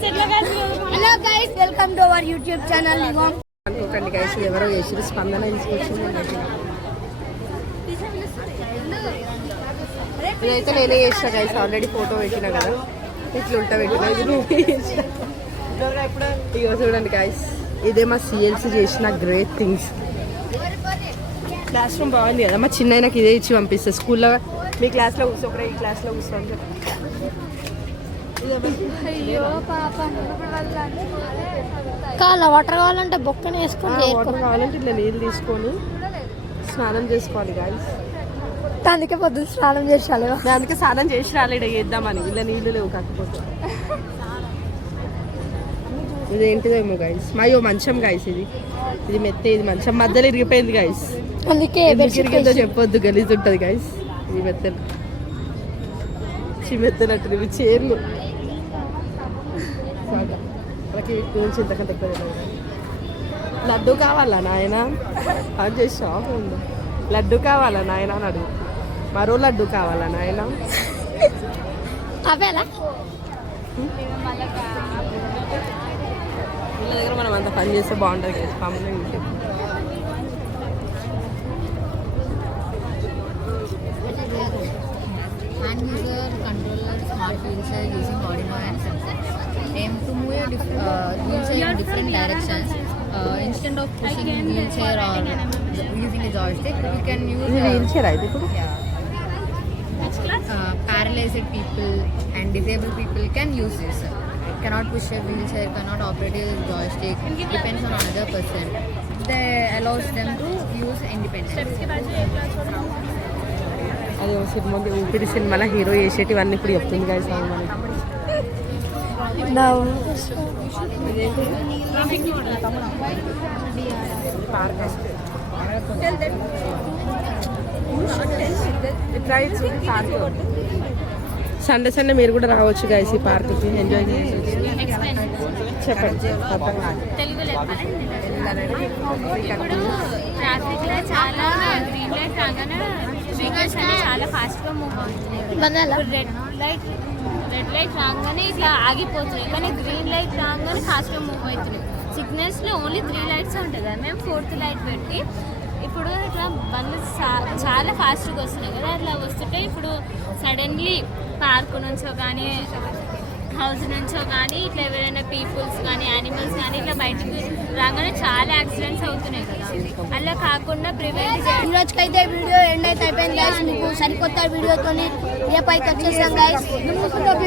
Hello guys, welcome to our YouTube channel. అనుకోకండి guys, ఎవరో చేసి స్పందన తీసుకొచ్చింది. ఇదైతే నేనే చేసిన గైస్, ఆల్రెడీ ఫోటో పెట్టినా కదా, ఇట్లా ఉంటా పెట్టినా. ఇది నేనే చేసిన. ఇగో చూడండి గైస్, ఇదే మా సిఎల్సి చేసిన గ్రేట్ థింగ్స్. క్లాస్ రూమ్ బాగుంది కదా, మా చిన్న నాకు ఇదే ఇచ్చి పంపిస్తే స్కూల్లో మీ క్లాస్లో కూర్చోకరా, ఈ క్లాస్లో కూర్చోండి. వాటర్ కావాలంటే బొక్కనే వేసుకొని, వాటర్ కావాలంటే ఇట్లా నీళ్ళు తీసుకొని స్నానం చేసుకోవాలి గాయస్. అందుకే పొద్దున్న స్నానం చేసి రాలేవా? అందుకే స్నానం చేసి రాలేడు, వేద్దామని. ఇలా నీళ్ళు లేవు కాకపోతే. ఇదేంటిదేమో గైస్, మాయో మంచం గైస్. ఇది మెత్త, ఇది మంచం మధ్యలో ఇరిగిపోయింది గైస్. అందుకే ఇరిగిందో చెప్పొద్దు, గలీజ్ ఉంటుంది గైస్. ఇది మెత్తలు చిమెత్తనట్టు ఇవి చీరలు. వాళ్ళకి కూర్చి ఇంతకంటే ఎక్కువ లడ్డు కావాలా నాయన అని చేసి షాప్ ఉంది. లడ్డు కావాలా నాయన అని అడుగు. మరో లడ్డు కావాలా నాయన? అవేలా వీళ్ళ దగ్గర మనం అంత పని చేస్తే బాగుంటుంది కదా, కామన్గా ఇంటి. Hand user controller smart wheelchair using Arduino and sensor. Aim to move your wheelchair in different directions. Instead of pushing wheelchair or using a joystick, you can use. wheelchair అయితే ఇప్పుడు. Paralyzed people and disabled people can use this. Cannot push a wheelchair, cannot operate a joystick. Depends on another person. They allows them to use independently. అది cinema ఊపిరి సినిమాలో hero చేసేటివన్నీ ఇప్పుడు చెప్తుంది కదా sir మనకి. Sunday Sunday మీరు కూడా రావచ్చు గైస్ ఈ పార్క్కి, ఎంజాయ్ చేయవచ్చు. చెప్పండి. ట్రాఫిక్ లో చాలా గ్రీన్ లైట్ రాగానే వెహికల్స్ అన్ని చాలా ఫాస్ట్ గా మూవ్ అవుతున్నాయి. రెడ్ లైట్ రాగానే ఇట్లా ఆగిపోతున్నాయి, కానీ గ్రీన్ లైట్ రాగానే ఫాస్ట్ గా మూవ్ అవుతున్నాయి. సిగ్నల్స్ లో ఓన్లీ 3 లైట్స్ ఉంటుంది కదా, మేము 4th లైట్ పెట్టి ఇప్పుడు ఇట్లా బండ్లు చాలా ఫాస్ట్గా వస్తున్నాయి కదా. అట్లా వస్తుంటే ఇప్పుడు సడన్లీ పార్క్ నుంచో కానీ హౌస్ నుంచో కానీ ఇట్లా ఎవరైనా పీపుల్స్ కానీ యానిమల్స్ కానీ ఇట్లా బయటకు రాగానే చాలా యాక్సిడెంట్స్ అవుతున్నాయి కదా. అలా కాకుండా ప్రివెంట్ చేయాలి. ఈరోజుకైతే వీడియో ఎండ్ అయితే అయిపోయింది గైస్. మీకు సరికొత్త వీడియోతో రేపు అయితే వచ్చేసాం గైస్.